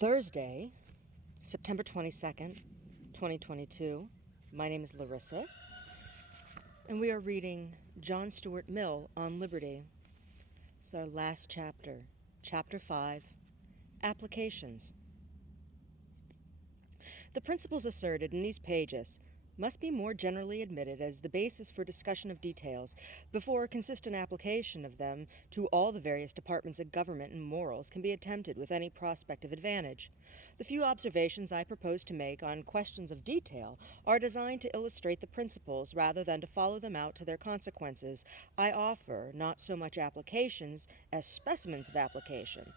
Thursday, September 22nd, 2022. My name is Larissa, and we are reading John Stuart Mill on Liberty. It's our last chapter, Chapter 5, Applications. The principles asserted in these pages must be more generally admitted as the basis for discussion of details before a consistent application of them to all the various departments of government and morals can be attempted with any prospect of advantage. The few observations I propose to make on questions of detail are designed to illustrate the principles rather than to follow them out to their consequences. I offer not so much applications as specimens of application,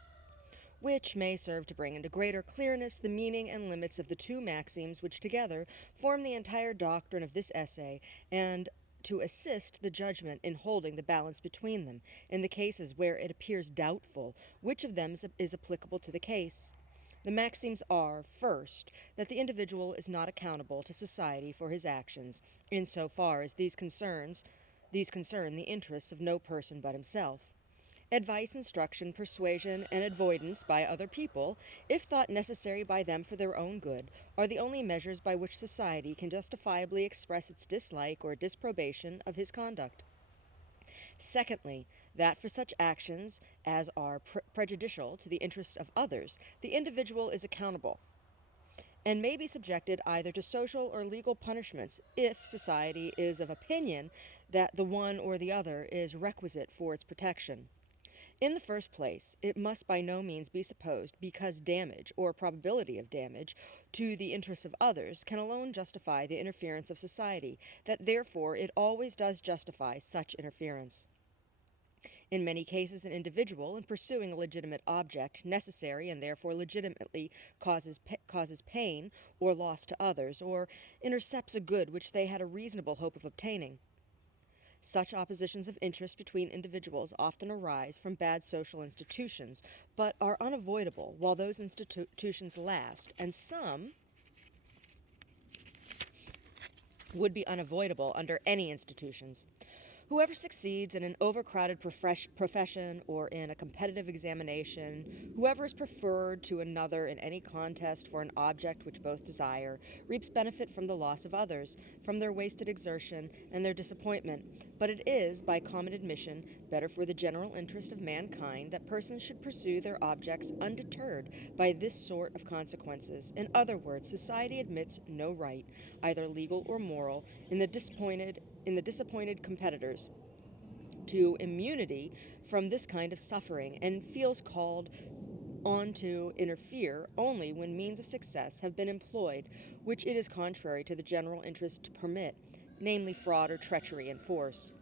which may serve to bring into greater clearness the meaning and limits of the two maxims which together form the entire doctrine of this essay, and to assist the judgment in holding the balance between them in the cases where it appears doubtful which of them is applicable to the case. The maxims are, first, that the individual is not accountable to society for his actions, in so far as these concern the interests of no person but himself. Advice, instruction, persuasion, and avoidance by other people, if thought necessary by them for their own good, are the only measures by which society can justifiably express its dislike or disapprobation of his conduct. Secondly, that for such actions as are prejudicial to the interests of others, the individual is accountable, and may be subjected either to social or legal punishments if society is of opinion that the one or the other is requisite for its protection. In the first place, it must by no means be supposed, because damage, or probability of damage, to the interests of others can alone justify the interference of society, that therefore it always does justify such interference. In many cases, an individual, in pursuing a legitimate object, necessary and therefore legitimately causes pain or loss to others, or intercepts a good which they had a reasonable hope of obtaining. Such oppositions of interest between individuals often arise from bad social institutions, but are unavoidable while those institutions last, and some would be unavoidable under any institutions. Whoever succeeds in an overcrowded profession or in a competitive examination, whoever is preferred to another in any contest for an object which both desire, reaps benefit from the loss of others, from their wasted exertion and their disappointment. But it is, by common admission, better for the general interest of mankind that persons should pursue their objects undeterred by this sort of consequences. In other words, society admits no right, either legal or moral, in the disappointed competitors to immunity from this kind of suffering, and feels called on to interfere only when means of success have been employed which it is contrary to the general interest to permit, namely fraud or treachery and force.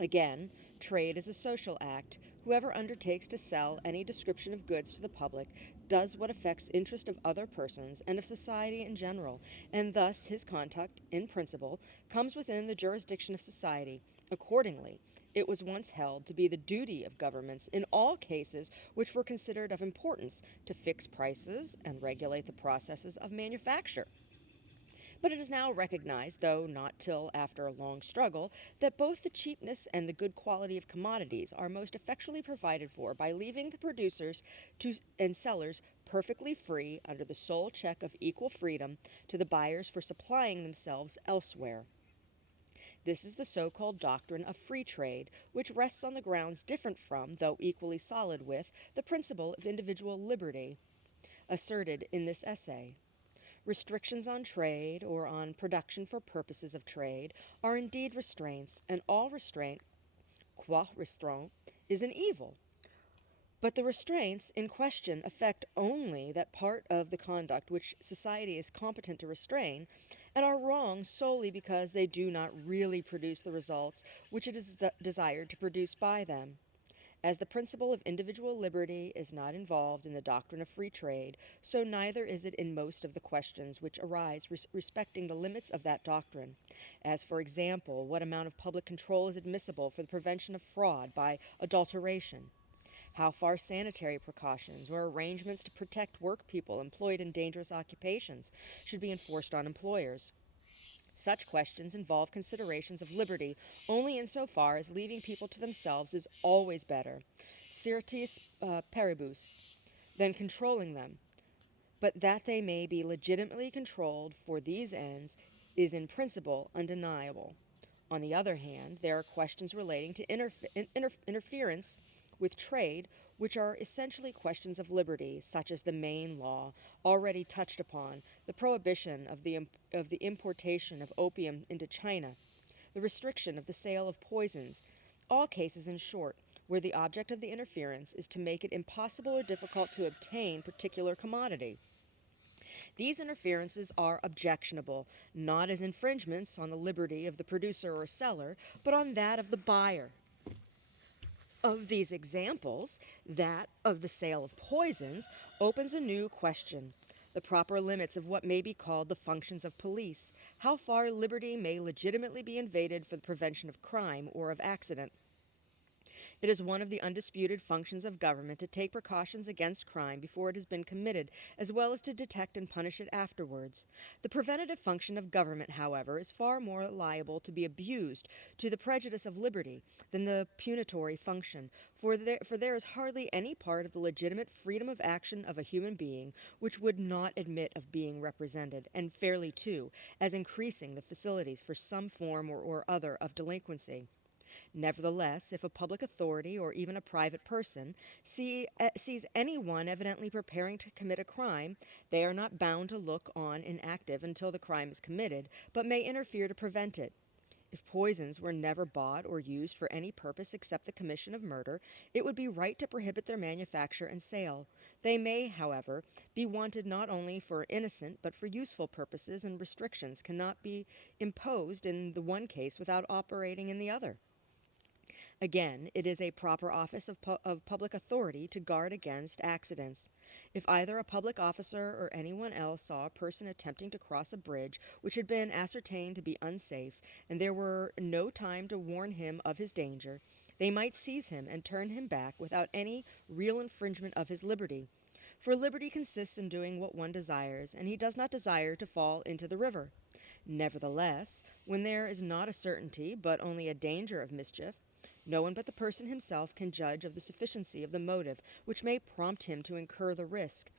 Again, trade is a social act. Whoever undertakes to sell any description of goods to the public does what affects interest of other persons and of society in general, and thus his conduct, in principle, comes within the jurisdiction of society. Accordingly, it was once held to be the duty of governments in all cases which were considered of importance to fix prices and regulate the processes of manufacture. But it is now recognized, though not till after a long struggle, that both the cheapness and the good quality of commodities are most effectually provided for by leaving the producers and sellers perfectly free, under the sole check of equal freedom, to the buyers for supplying themselves elsewhere. This is the so-called doctrine of free trade, which rests on the grounds different from, though equally solid with, the principle of individual liberty asserted in this essay. Restrictions on trade or on production for purposes of trade are indeed restraints, and all restraint, qua restraint, is an evil. But the restraints in question affect only that part of the conduct which society is competent to restrain, and are wrong solely because they do not really produce the results which it is desired to produce by them. As the principle of individual liberty is not involved in the doctrine of free trade, so neither is it in most of the questions which arise respecting the limits of that doctrine, as, for example, what amount of public control is admissible for the prevention of fraud by adulteration, how far sanitary precautions or arrangements to protect workpeople employed in dangerous occupations should be enforced on employers. Such questions involve considerations of liberty only insofar as leaving people to themselves is always better, certis paribus, than controlling them. but that they may be legitimately controlled for these ends is in principle undeniable. On the other hand, there are questions relating to interference with trade, which are essentially questions of liberty, such as the Maine law, already touched upon, the prohibition of the importation of opium into China, the restriction of the sale of poisons, all cases, in short, where the object of the interference is to make it impossible or difficult to obtain particular commodity. These interferences are objectionable, not as infringements on the liberty of the producer or seller, but on that of the buyer. Of these examples, that of the sale of poisons opens a new question: the proper limits of what may be called the functions of police, how far liberty may legitimately be invaded for the prevention of crime or of accident. It is one of the undisputed functions of government to take precautions against crime before it has been committed, as well as to detect and punish it afterwards. The preventative function of government, however, is far more liable to be abused to the prejudice of liberty than the punitory function, for there is hardly any part of the legitimate freedom of action of a human being which would not admit of being represented, and fairly too, as increasing the facilities for some form or other of delinquency. Nevertheless, if a public authority or even a private person sees anyone evidently preparing to commit a crime, they are not bound to look on inactive until the crime is committed, but may interfere to prevent it. If poisons were never bought or used for any purpose except the commission of murder, it would be right to prohibit their manufacture and sale. They may, however, be wanted not only for innocent but for useful purposes, and restrictions cannot be imposed in the one case without operating in the other. Again, it is a proper office of public authority to guard against accidents. If either a public officer or anyone else saw a person attempting to cross a bridge which had been ascertained to be unsafe, and there were no time to warn him of his danger, they might seize him and turn him back without any real infringement of his liberty. For liberty consists in doing what one desires, and he does not desire to fall into the river. Nevertheless, when there is not a certainty, but only a danger of mischief, no one but the person himself can judge of the sufficiency of the motive which may prompt him to incur the risk.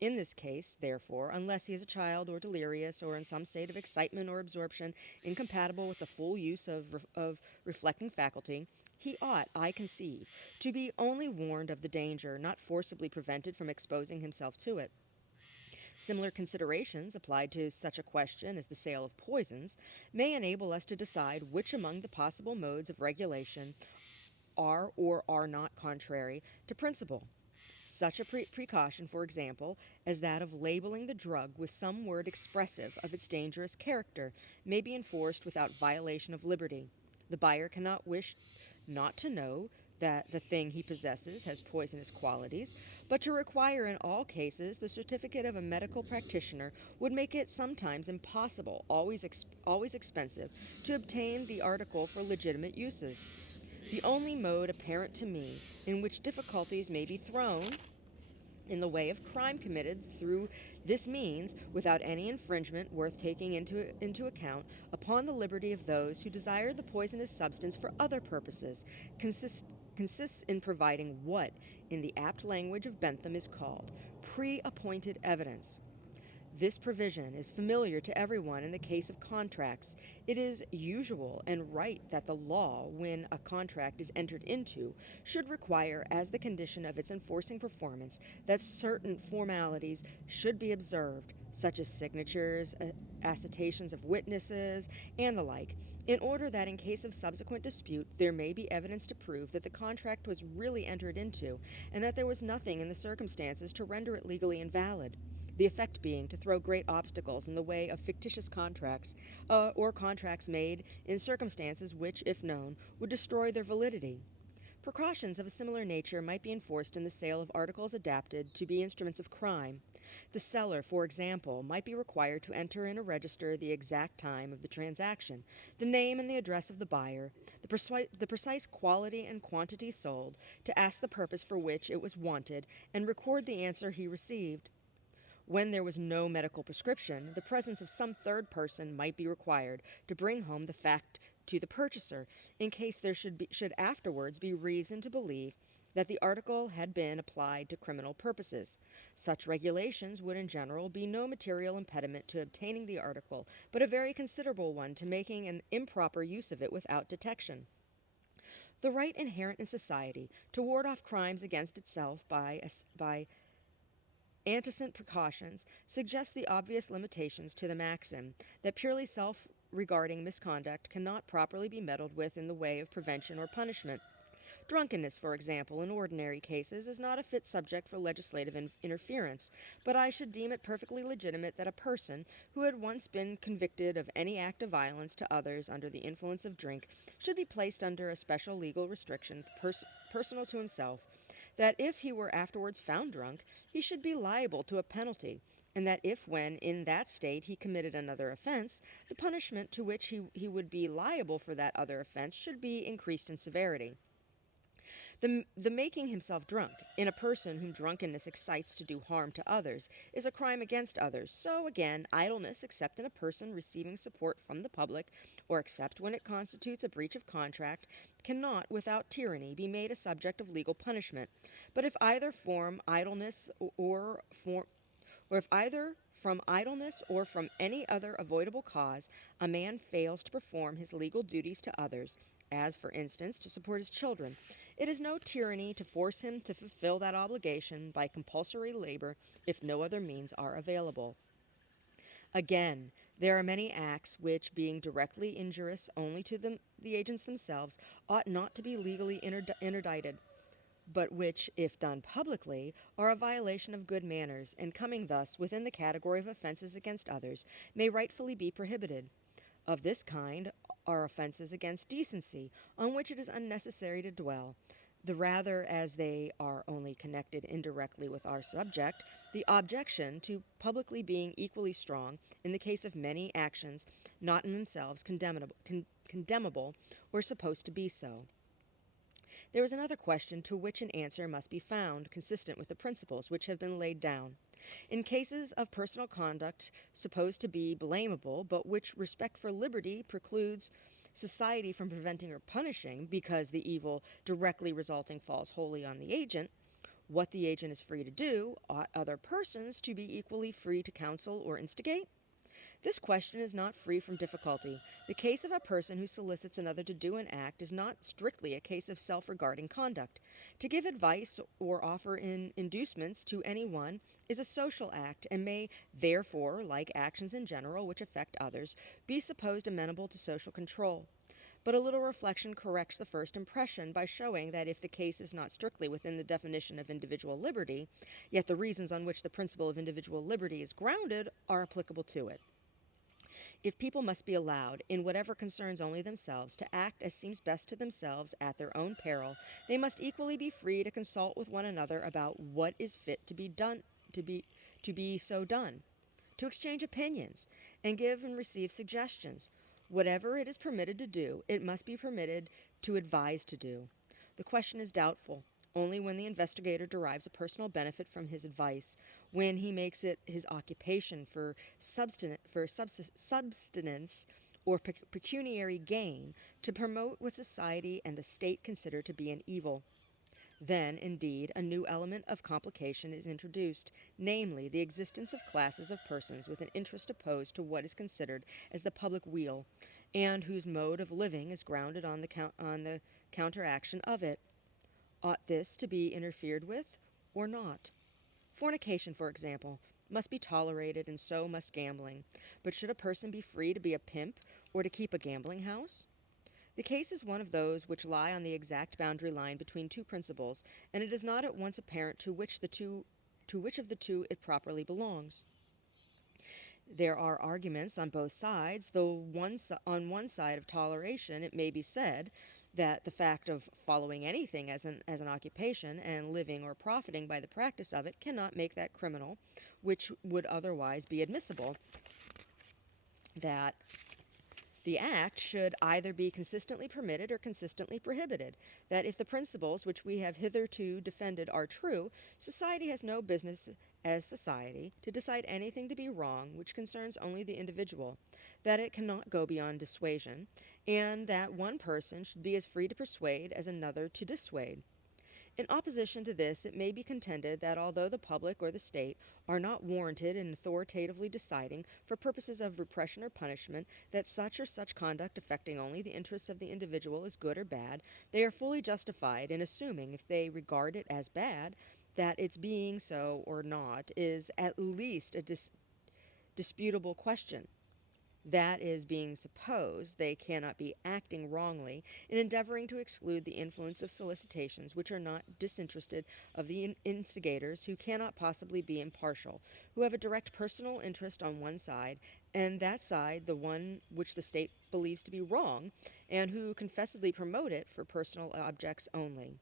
In this case, therefore, unless he is a child or delirious or in some state of excitement or absorption incompatible with the full use of reflecting faculty, he ought, I conceive, to be only warned of the danger, not forcibly prevented from exposing himself to it. Similar considerations applied to such a question as the sale of poisons may enable us to decide which among the possible modes of regulation are or are not contrary to principle. Such a precaution, for example, as that of labeling the drug with some word expressive of its dangerous character, may be enforced without violation of liberty. The buyer cannot wish not to know that the thing he possesses has poisonous qualities, but to require in all cases the certificate of a medical practitioner would make it sometimes impossible, always expensive, to obtain the article for legitimate uses. The only mode apparent to me in which difficulties may be thrown in the way of crime committed through this means, without any infringement worth taking into account upon the liberty of those who desire the poisonous substance for other purposes, consists in providing what, in the apt language of Bentham, is called pre-appointed evidence. This provision is familiar to everyone in the case of contracts. It is usual and right that the law, when a contract is entered into, should require, as the condition of its enforcing performance, that certain formalities should be observed, such as signatures, attestations of witnesses, and the like, in order that in case of subsequent dispute there may be evidence to prove that the contract was really entered into, and that there was nothing in the circumstances to render it legally invalid. The effect being to throw great obstacles in the way of fictitious contracts, or contracts made in circumstances which, if known, would destroy their validity. Precautions of a similar nature might be enforced in the sale of articles adapted to be instruments of crime. The seller, for example, might be required to enter in a register the exact time of the transaction, the name and the address of the buyer, the precise quality and quantity sold, to ask the purpose for which it was wanted, and record the answer he received. When there was no medical prescription, the presence of some third person might be required to bring home the fact to the purchaser, in case there should afterwards be reason to believe that the article had been applied to criminal purposes. Such regulations would in general be no material impediment to obtaining the article, but a very considerable one to making an improper use of it without detection. The right inherent in society to ward off crimes against itself by antecedent precautions suggests the obvious limitations to the maxim that purely self-regarding misconduct cannot properly be meddled with in the way of prevention or punishment. Drunkenness, for example, in ordinary cases, is not a fit subject for legislative interference, but I should deem it perfectly legitimate that a person who had once been convicted of any act of violence to others under the influence of drink should be placed under a special legal restriction personal to himself, that if he were afterwards found drunk, he should be liable to a penalty, and that if when in that state he committed another offense, the punishment to which he would be liable for that other offense should be increased in severity. The making himself drunk, in a person whom drunkenness excites to do harm to others, is a crime against others. So again, idleness, except in a person receiving support from the public, or except when it constitutes a breach of contract, cannot, without tyranny, be made a subject of legal punishment. But if either from idleness or from any other avoidable cause, a man fails to perform his legal duties to others, as, for instance, to support his children, it is no tyranny to force him to fulfill that obligation by compulsory labor if no other means are available. Again, there are many acts which, being directly injurious only to the agents themselves, ought not to be legally interdicted, but which, if done publicly, are a violation of good manners, and coming thus within the category of offenses against others, may rightfully be prohibited. Of this kind are offenses against decency, on which it is unnecessary to dwell, the rather as they are only connected indirectly with our subject, the objection to publicly being equally strong in the case of many actions not in themselves condemnable or supposed to be so. There is another question to which an answer must be found, consistent with the principles which have been laid down. In cases of personal conduct supposed to be blamable, but which respect for liberty precludes society from preventing or punishing because the evil directly resulting falls wholly on the agent, what the agent is free to do, ought other persons to be equally free to counsel or instigate? This question is not free from difficulty. The case of a person who solicits another to do an act is not strictly a case of self-regarding conduct. To give advice or offer inducements to any one is a social act and may, therefore, like actions in general which affect others, be supposed amenable to social control. But a little reflection corrects the first impression by showing that if the case is not strictly within the definition of individual liberty, yet the reasons on which the principle of individual liberty is grounded are applicable to it. If people must be allowed, in whatever concerns only themselves, to act as seems best to themselves at their own peril, they must equally be free to consult with one another about what is fit to be done, to be so done, to exchange opinions, and give and receive suggestions. Whatever it is permitted to do, it must be permitted to advise to do. The question is doubtful only when the investigator derives a personal benefit from his advice, when he makes it his occupation for subsistence or pecuniary gain to promote what society and the state consider to be an evil. Then, indeed, a new element of complication is introduced, namely, the existence of classes of persons with an interest opposed to what is considered as the public weal, and whose mode of living is grounded on the counteraction of it. Ought this to be interfered with, or not? Fornication, for example, must be tolerated, and so must gambling. But should a person be free to be a pimp, or to keep a gambling house? The case is one of those which lie on the exact boundary line between two principles, and it is not at once apparent to which of the two it properly belongs. There are arguments on both sides, though on one side of toleration it may be said that the fact of following anything as an occupation and living or profiting by the practice of it cannot make that criminal, which would otherwise be admissible, that the act should either be consistently permitted or consistently prohibited, that if the principles which we have hitherto defended are true, society has no business as society to decide anything to be wrong which concerns only the individual, that it cannot go beyond dissuasion, and that one person should be as free to persuade as another to dissuade. In opposition to this, it may be contended that although the public or the state are not warranted in authoritatively deciding, for purposes of repression or punishment, that such or such conduct affecting only the interests of the individual is good or bad, they are fully justified in assuming, if they regard it as bad, that its being so or not is at least a disputable question. That is being supposed they cannot be acting wrongly in endeavoring to exclude the influence of solicitations which are not disinterested, of the instigators who cannot possibly be impartial, who have a direct personal interest on one side, and that side the one which the state believes to be wrong, and who confessedly promote it for personal objects only.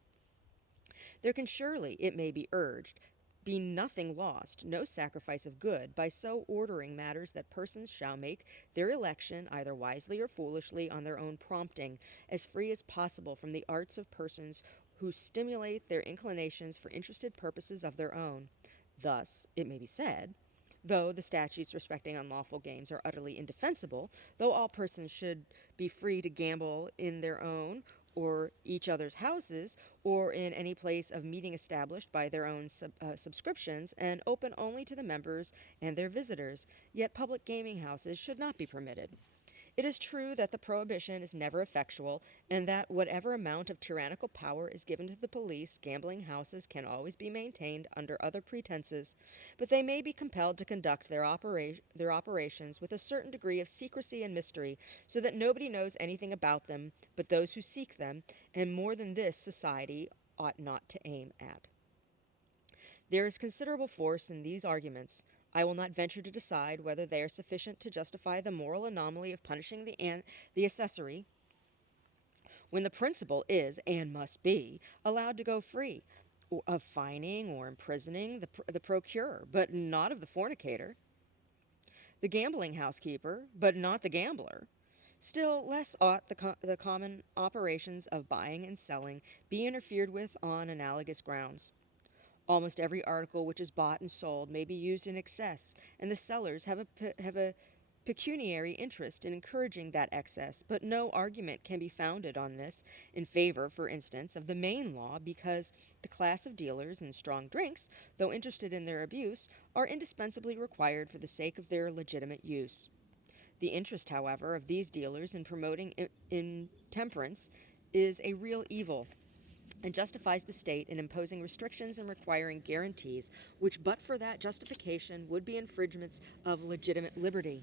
There can surely, it may be urged, be nothing lost, no sacrifice of good, by so ordering matters that persons shall make their election, either wisely or foolishly, on their own prompting, as free as possible from the arts of persons who stimulate their inclinations for interested purposes of their own. Thus, it may be said, though the statutes respecting unlawful games are utterly indefensible, though all persons should be free to gamble in their own or each other's houses, or in any place of meeting established by their own subscriptions, and open only to the members and their visitors, yet public gaming houses should not be permitted. It is true that the prohibition is never effectual, and that whatever amount of tyrannical power is given to the police, gambling houses can always be maintained under other pretenses, but they may be compelled to conduct their operations with a certain degree of secrecy and mystery, so that nobody knows anything about them but those who seek them, and more than this society ought not to aim at. There is considerable force in these arguments. I will not venture to decide whether they are sufficient to justify the moral anomaly of punishing the accessory, when the principal is, and must be, allowed to go free, of fining or imprisoning the procurer, but not of the fornicator, the gambling housekeeper, but not the gambler. Still less ought the common operations of buying and selling be interfered with on analogous grounds. Almost every article which is bought and sold may be used in excess, and the sellers have a pecuniary interest in encouraging that excess, but no argument can be founded on this in favor, for instance, of the main law, because the class of dealers in strong drinks, though interested in their abuse, are indispensably required for the sake of their legitimate use. The interest, however, of these dealers in promoting intemperance is a real evil, and justifies the state in imposing restrictions and requiring guarantees, which but for that justification would be infringements of legitimate liberty.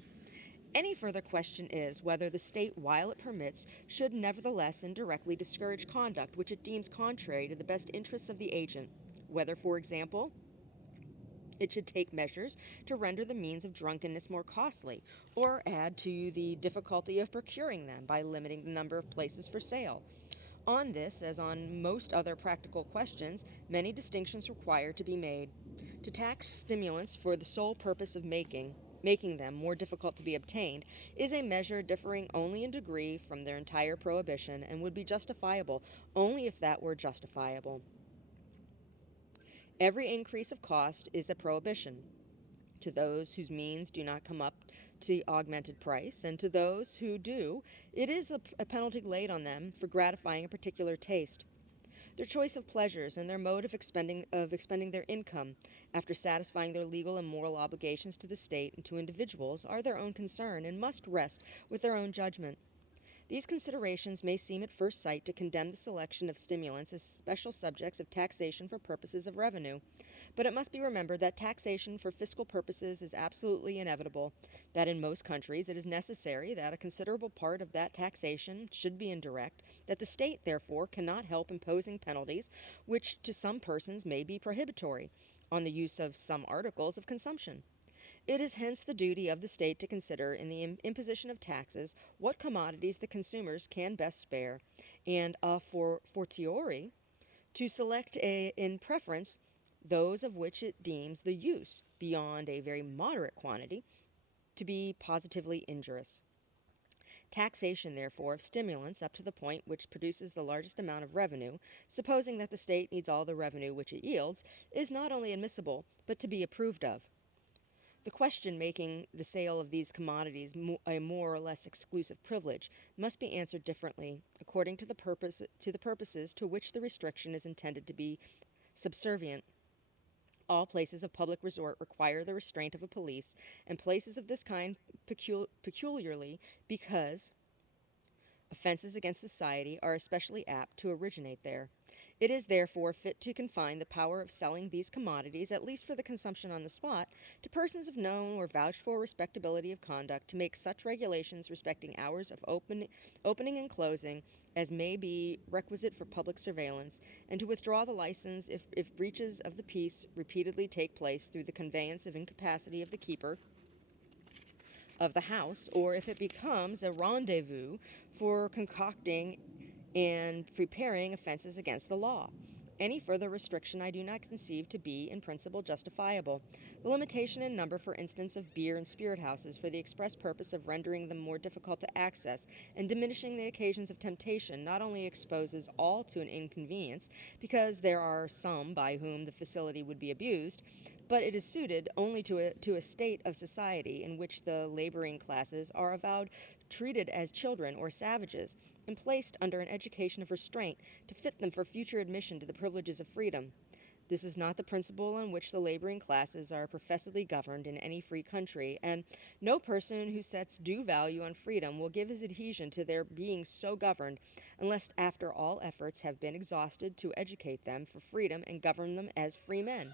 Any further question is whether the state, while it permits, should nevertheless indirectly discourage conduct which it deems contrary to the best interests of the agent, whether, for example, it should take measures to render the means of drunkenness more costly, or add to the difficulty of procuring them by limiting the number of places for sale. On this, as on most other practical questions, many distinctions require to be made. To tax stimulants for the sole purpose of making them more difficult to be obtained is a measure differing only in degree from their entire prohibition, and would be justifiable only if that were justifiable. Every increase of cost is a prohibition to those whose means do not come up to the augmented price, and to those who do, it is a penalty laid on them for gratifying a particular taste. Their choice of pleasures and their mode of expending their income, after satisfying their legal and moral obligations to the state and to individuals, are their own concern, and must rest with their own judgment. These considerations may seem at first sight to condemn the selection of stimulants as special subjects of taxation for purposes of revenue, but it must be remembered that taxation for fiscal purposes is absolutely inevitable, that in most countries it is necessary that a considerable part of that taxation should be indirect, that the state, therefore, cannot help imposing penalties which to some persons may be prohibitory on the use of some articles of consumption. It is hence the duty of the state to consider, in the imposition of taxes, what commodities the consumers can best spare, and a fortiori to select in preference those of which it deems the use, beyond a very moderate quantity, to be positively injurious. Taxation, therefore, of stimulants up to the point which produces the largest amount of revenue, supposing that the state needs all the revenue which it yields, is not only admissible, but to be approved of. The question making the sale of these commodities a more or less exclusive privilege must be answered differently, according to the purposes to which the restriction is intended to be subservient. All places of public resort require the restraint of a police, and places of this kind peculiarly because offenses against society are especially apt to originate there. It is therefore fit to confine the power of selling these commodities, at least for the consumption on the spot, to persons of known or vouched for respectability of conduct, to make such regulations respecting hours of opening and closing as may be requisite for public surveillance, and to withdraw the license if breaches of the peace repeatedly take place through the conveyance of incapacity of the keeper of the house, or if it becomes a rendezvous for concocting and preparing offenses against the law. Any further restriction I do not conceive to be, in principle, justifiable. The limitation in number, for instance, of beer and spirit houses, for the express purpose of rendering them more difficult to access and diminishing the occasions of temptation, not only exposes all to an inconvenience, because there are some by whom the facility would be abused, but it is suited only to a state of society in which the laboring classes are avowed treated as children or savages, and placed under an education of restraint to fit them for future admission to the privileges of freedom. This is not the principle on which the laboring classes are professedly governed in any free country, and no person who sets due value on freedom will give his adhesion to their being so governed, unless after all efforts have been exhausted to educate them for freedom and govern them as free men.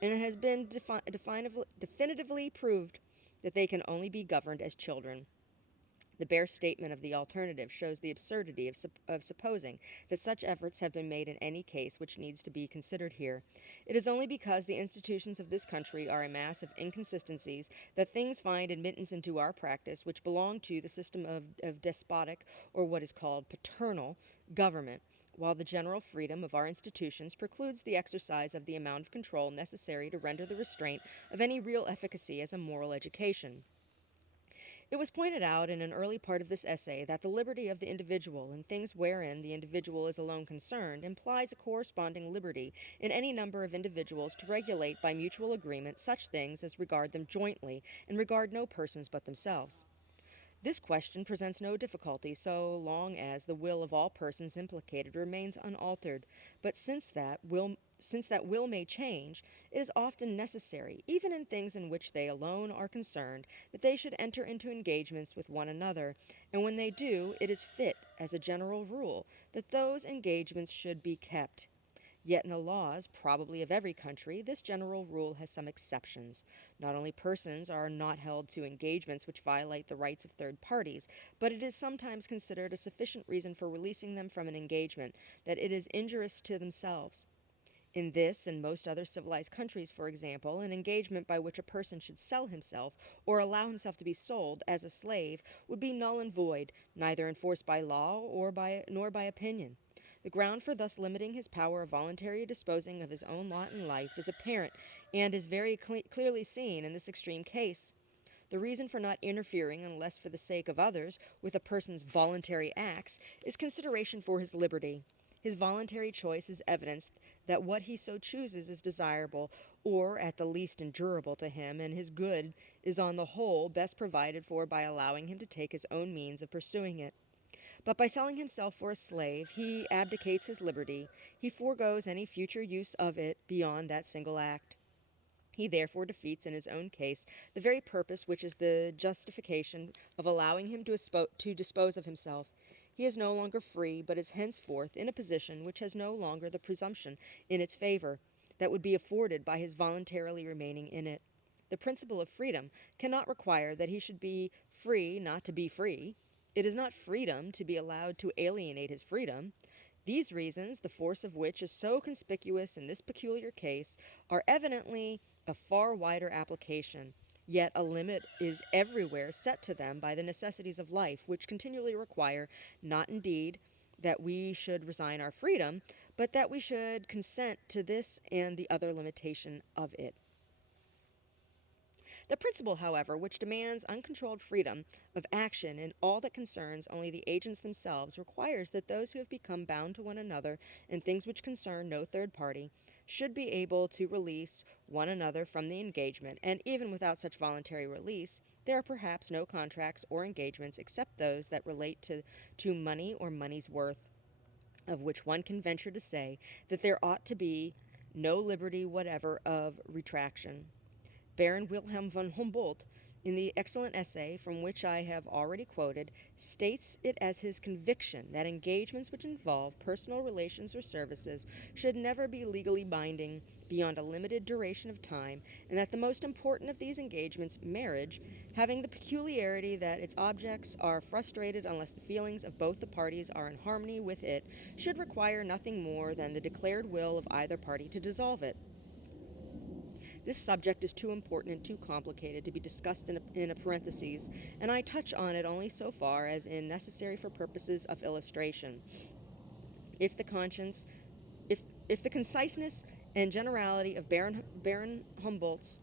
And it has been definitively proved that they can only be governed as children. The bare statement of the alternative shows the absurdity of supposing that such efforts have been made in any case which needs to be considered here. It is only because the institutions of this country are a mass of inconsistencies that things find admittance into our practice which belong to the system of despotic, or what is called paternal, government, while the general freedom of our institutions precludes the exercise of the amount of control necessary to render the restraint of any real efficacy as a moral education. It was pointed out in an early part of this essay that the liberty of the individual in things wherein the individual is alone concerned implies a corresponding liberty in any number of individuals to regulate by mutual agreement such things as regard them jointly and regard no persons but themselves. This question presents no difficulty so long as the will of all persons implicated remains unaltered, but since that will may change, it is often necessary, even in things in which they alone are concerned, that they should enter into engagements with one another, and when they do, it is fit, as a general rule, that those engagements should be kept. Yet in the laws, probably of every country, this general rule has some exceptions. Not only persons are not held to engagements which violate the rights of third parties, but it is sometimes considered a sufficient reason for releasing them from an engagement that it is injurious to themselves. In this and most other civilized countries, for example, an engagement by which a person should sell himself or allow himself to be sold as a slave would be null and void, neither enforced by law nor by opinion. The ground for thus limiting his power of voluntary disposing of his own lot in life is apparent and is very clearly seen in this extreme case. The reason for not interfering, unless for the sake of others, with a person's voluntary acts is consideration for his liberty. His voluntary choice is evidence that what he so chooses is desirable, or at the least endurable to him, and his good is on the whole best provided for by allowing him to take his own means of pursuing it. But by selling himself for a slave, he abdicates his liberty. He foregoes any future use of it beyond that single act. He therefore defeats in his own case the very purpose which is the justification of allowing him to dispose of himself. He is no longer free, but is henceforth in a position which has no longer the presumption in its favor that would be afforded by his voluntarily remaining in it. The principle of freedom cannot require that he should be free not to be free. It is not freedom to be allowed to alienate his freedom. These reasons, the force of which is so conspicuous in this peculiar case, are evidently of far wider application, yet a limit is everywhere set to them by the necessities of life, which continually require, not indeed that we should resign our freedom, but that we should consent to this and the other limitation of it. The principle, however, which demands uncontrolled freedom of action in all that concerns only the agents themselves, requires that those who have become bound to one another in things which concern no third party should be able to release one another from the engagement, and even without such voluntary release, there are perhaps no contracts or engagements except those that relate to money or money's worth, of which one can venture to say that there ought to be no liberty whatever of retraction. Baron Wilhelm von Humboldt, in the excellent essay from which I have already quoted, states it as his conviction that engagements which involve personal relations or services should never be legally binding beyond a limited duration of time, and that the most important of these engagements, marriage, having the peculiarity that its objects are frustrated unless the feelings of both the parties are in harmony with it, should require nothing more than the declared will of either party to dissolve it. This subject is too important and too complicated to be discussed in a parenthesis, and I touch on it only so far as is necessary for purposes of illustration. If the conscience, if the conciseness and generality of Baron Humboldt's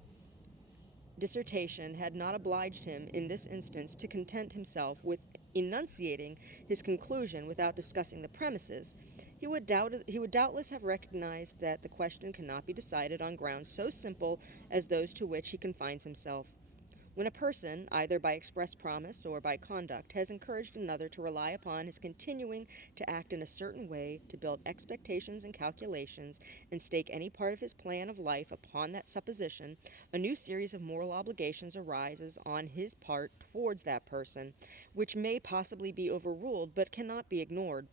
dissertation had not obliged him in this instance to content himself with enunciating his conclusion without discussing the premises, he would doubtless have recognized that the question cannot be decided on grounds so simple as those to which he confines himself. When a person, either by express promise or by conduct, has encouraged another to rely upon his continuing to act in a certain way, to build expectations and calculations, and stake any part of his plan of life upon that supposition, a new series of moral obligations arises on his part towards that person, which may possibly be overruled but cannot be ignored.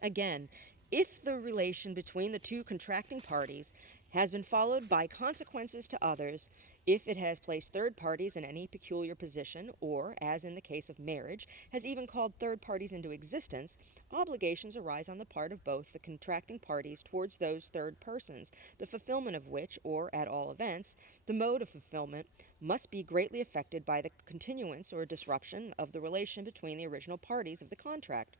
Again, if the relation between the two contracting parties has been followed by consequences to others, if it has placed third parties in any peculiar position, or, as in the case of marriage, has even called third parties into existence, obligations arise on the part of both the contracting parties towards those third persons, the fulfillment of which, or at all events, the mode of fulfillment, must be greatly affected by the continuance or disruption of the relation between the original parties of the contract.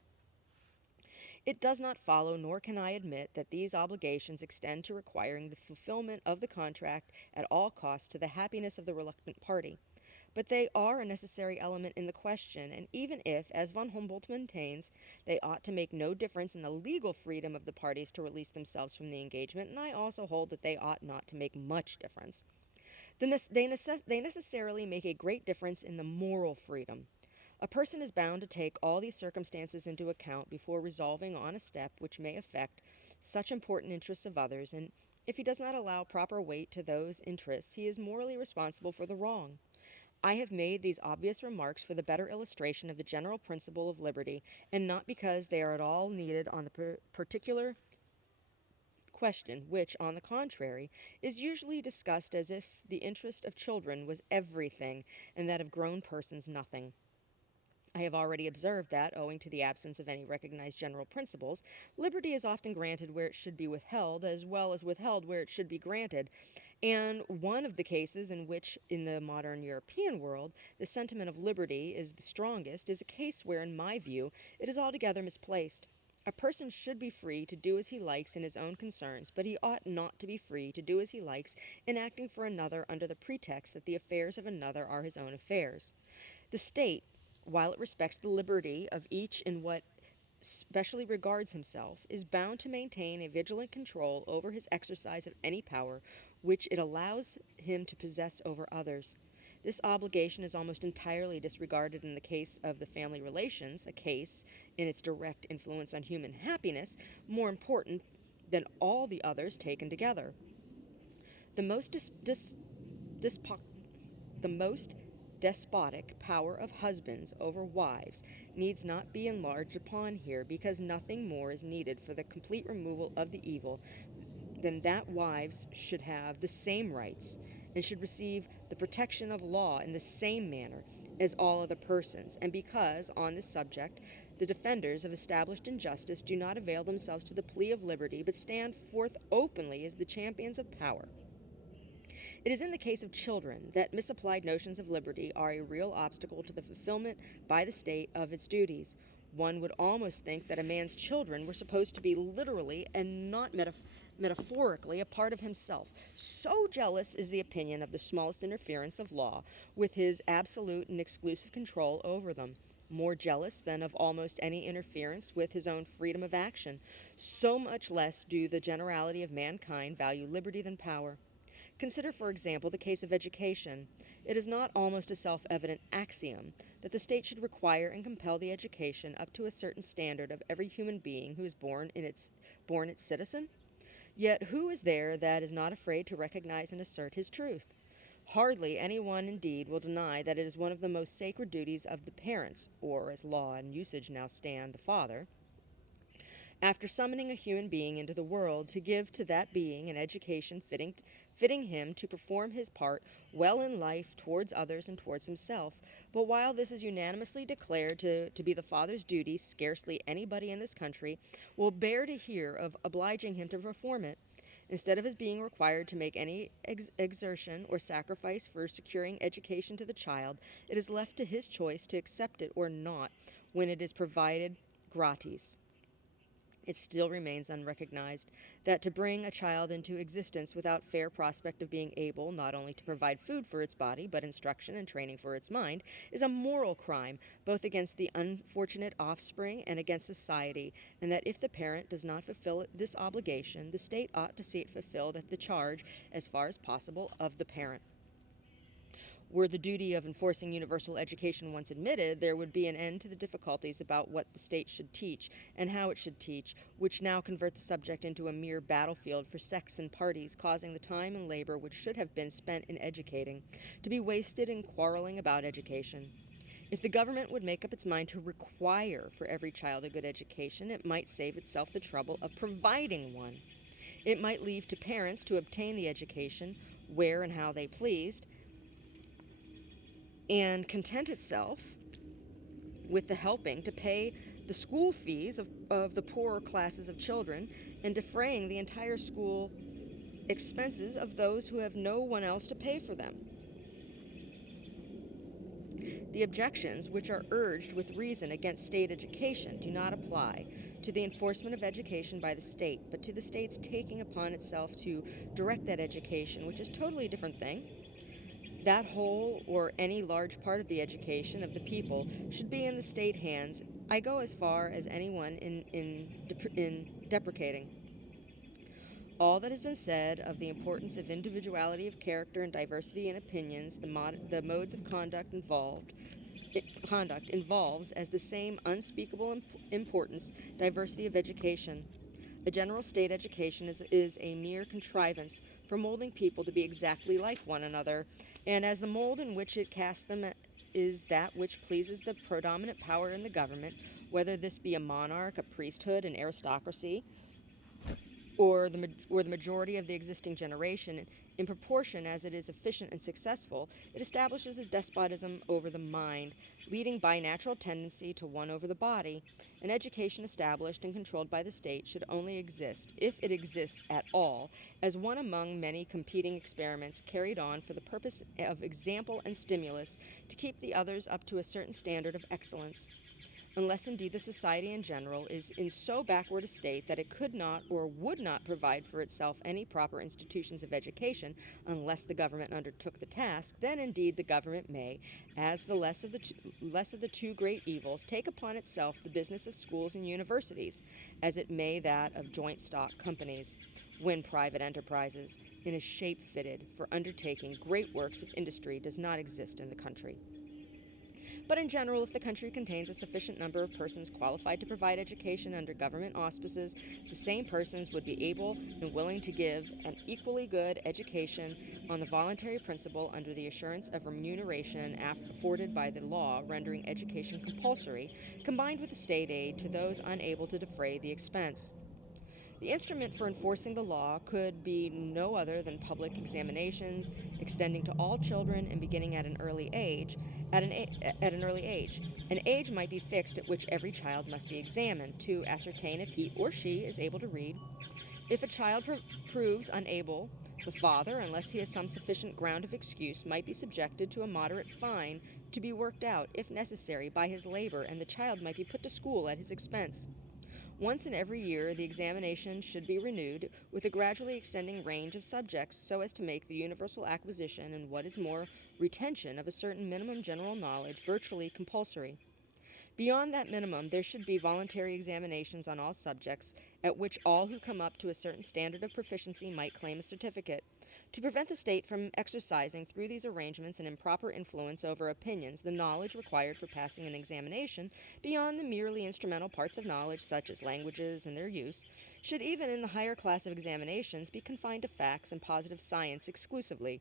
It does not follow, nor can I admit, that these obligations extend to requiring the fulfillment of the contract at all costs to the happiness of the reluctant party. But they are a necessary element in the question, and even if, as von Humboldt maintains, they ought to make no difference in the legal freedom of the parties to release themselves from the engagement, and I also hold that they ought not to make much difference, they necessarily make a great difference in the moral freedom. A person is bound to take all these circumstances into account before resolving on a step which may affect such important interests of others, and if he does not allow proper weight to those interests, he is morally responsible for the wrong. I have made these obvious remarks for the better illustration of the general principle of liberty, and not because they are at all needed on the particular question, which, on the contrary, is usually discussed as if the interest of children was everything, and that of grown persons nothing. I have already observed that, owing to the absence of any recognized general principles, liberty is often granted where it should be withheld, as well as withheld where it should be granted, and one of the cases in which, in the modern European world, the sentiment of liberty is the strongest is a case where, in my view, it is altogether misplaced. A person should be free to do as he likes in his own concerns, but he ought not to be free to do as he likes in acting for another under the pretext that the affairs of another are his own affairs. The state, while it respects the liberty of each in what specially regards himself, is bound to maintain a vigilant control over his exercise of any power which it allows him to possess over others. This obligation is almost entirely disregarded in the case of the family relations, a case, in its direct influence on human happiness, more important than all the others taken together. The most despotic power of husbands over wives needs not be enlarged upon here, because nothing more is needed for the complete removal of the evil than that wives should have the same rights and should receive the protection of law in the same manner as all other persons, and because, on this subject, the defenders of established injustice do not avail themselves to the plea of liberty, but stand forth openly as the champions of power. It is in the case of children that misapplied notions of liberty are a real obstacle to the fulfillment by the state of its duties. One would almost think that a man's children were supposed to be literally and not metaphorically, a part of himself. So jealous is the opinion of the smallest interference of law with his absolute and exclusive control over them. More jealous than of almost any interference with his own freedom of action. So much less do the generality of mankind value liberty than power. Consider, for example, the case of education. It is not almost a self-evident axiom that the state should require and compel the education up to a certain standard of every human being who is born its citizen? Yet who is there that is not afraid to recognize and assert his truth? Hardly anyone, indeed, will deny that it is one of the most sacred duties of the parents, or, as law and usage now stand, the father, after summoning a human being into the world, to give to that being an education fitting him to perform his part well in life towards others and towards himself. But while this is unanimously declared to be the father's duty, scarcely anybody in this country will bear to hear of obliging him to perform it. Instead of his being required to make any exertion or sacrifice for securing education to the child, it is left to his choice to accept it or not when it is provided gratis. It still remains unrecognized that to bring a child into existence without fair prospect of being able not only to provide food for its body, but instruction and training for its mind, is a moral crime, both against the unfortunate offspring and against society, and that if the parent does not fulfill this obligation, the state ought to see it fulfilled at the charge, as far as possible, of the parent. Were the duty of enforcing universal education once admitted, there would be an end to the difficulties about what the state should teach and how it should teach, which now convert the subject into a mere battlefield for sects and parties, causing the time and labor which should have been spent in educating to be wasted in quarreling about education. If the government would make up its mind to require for every child a good education, it might save itself the trouble of providing one. It might leave to parents to obtain the education where and how they pleased, and content itself with the helping to pay the school fees of the poorer classes of children and defraying the entire school expenses of those who have no one else to pay for them. The objections which are urged with reason against state education do not apply to the enforcement of education by the state, but to the state's taking upon itself to direct that education, which is totally a different thing. That whole or any large part of the education of the people should be in the state hands. I go as far as anyone in deprecating all that has been said of the importance of individuality of character and diversity in opinions. The modes of conduct involves as the same unspeakable importance diversity of education. A general state education is a mere contrivance for molding people to be exactly like one another, and as the mold in which it casts them is that which pleases the predominant power in the government, whether this be a monarch, a priesthood, an aristocracy, or the majority of the existing generation, in proportion as it is efficient and successful, it establishes a despotism over the mind, leading by natural tendency to one over the body. An education established and controlled by the state should only exist, if it exists at all, as one among many competing experiments carried on for the purpose of example and stimulus to keep the others up to a certain standard of excellence. Unless indeed the society in general is in so backward a state that it could not or would not provide for itself any proper institutions of education, unless the government undertook the task, then indeed the government may, as the less of the two great evils, take upon itself the business of schools and universities, as it may that of joint stock companies, when private enterprises, in a shape fitted for undertaking great works of industry, does not exist in the country. But in general, if the country contains a sufficient number of persons qualified to provide education under government auspices, the same persons would be able and willing to give an equally good education on the voluntary principle under the assurance of remuneration afforded by the law rendering education compulsory, combined with the state aid to those unable to defray the expense. The instrument for enforcing the law could be no other than public examinations, extending to all children and beginning at an early age. An age might be fixed at which every child must be examined to ascertain if he or she is able to read. If a child proves unable, the father, unless he has some sufficient ground of excuse, might be subjected to a moderate fine to be worked out, if necessary, by his labor, and the child might be put to school at his expense. Once in every year, the examination should be renewed with a gradually extending range of subjects so as to make the universal acquisition and, what is more, retention of a certain minimum general knowledge virtually compulsory. Beyond that minimum, there should be voluntary examinations on all subjects, at which all who come up to a certain standard of proficiency might claim a certificate. To prevent the state from exercising through these arrangements an improper influence over opinions, the knowledge required for passing an examination, beyond the merely instrumental parts of knowledge, such as languages and their use, should even in the higher class of examinations be confined to facts and positive science exclusively.